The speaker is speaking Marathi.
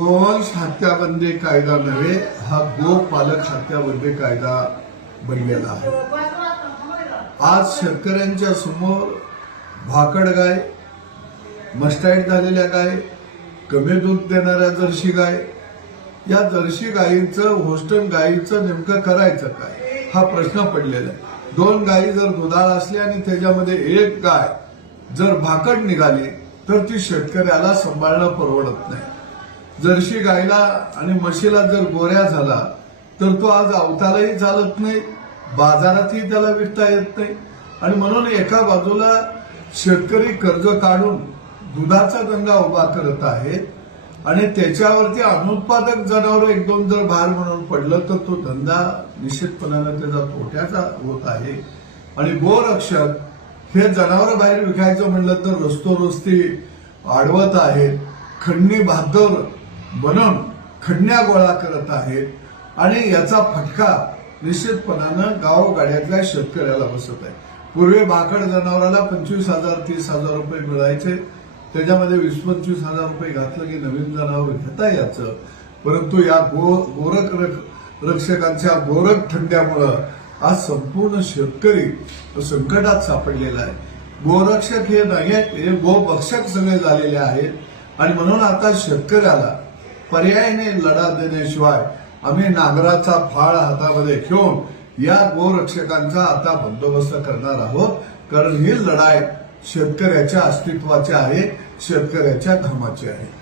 गोवंश हत्याबंदी कायदा नव्हे हा गोपालक हत्याबंदी कायदा बनलेला आहे आज शेतकऱ्यांच्या समोर भाकड गाय मस्टाईट झालेल्या गाय कमी दूध देणाऱ्या जर्शी गाय या जर्शी गायीचं होस्टन गायीचं नेमकं करायचं काय हा प्रश्न पडलेला आहे दोन गायी जर दुधाळ असल्या आणि त्याच्यामध्ये एक गाय जर भाकड निघाली तर ती शेतकऱ्याला सांभाळणं परवडत नाही जर्शी गायला आणि म्हशीला जर गोऱ्या झाला तर तो आज अवतालाही चालत नाही बाजारातही त्याला विकता येत नाही आणि म्हणून एका बाजूला शेतकरी कर्ज काढून दुधाचा गंगा उभा करत आहे आणि त्याच्यावरती अनुत्पादक जनावर एक दोन जर भार म्हणून पडलं तर तो धंदा निश्चितपणाने त्याचा तोट्याचा होत आहे आणि गोरक्षक हे जनावर बाहेर विकायचं म्हणलं तर रस्तो रस्ती आडवत आहेत खंडणी भादर बनवून खडण्या गोळा करत आहेत आणि याचा फटका निश्चितपणानं गावगाड्यातल्या शेतकऱ्याला बसत आहे पूर्वी भाकड जनावराला पंचवीस हजार तीस हजार रुपये मिळायचे त्याच्यामध्ये वीस पंचवीस हजार रुपये घातलं की नवीन जनावर घेता याचं परंतु या गो गोरख रक्षकांच्या गोरख थंड्यामुळं आज संपूर्ण शेतकरी संकटात सापडलेला आहे गोरक्षक हे नाही हे गोभक्षक सगळे झालेले आहेत आणि म्हणून आता शेतकऱ्याला पर्यायाने लढा देण्याशिवाय आम्ही नांगराचा फाळ हातामध्ये घेऊन या गोरक्षकांचा आता बंदोबस्त करणार आहोत कारण ही लढाई शेतकऱ्याच्या अस्तित्वाची आहे शेतकऱ्याच्या धर्माची आहे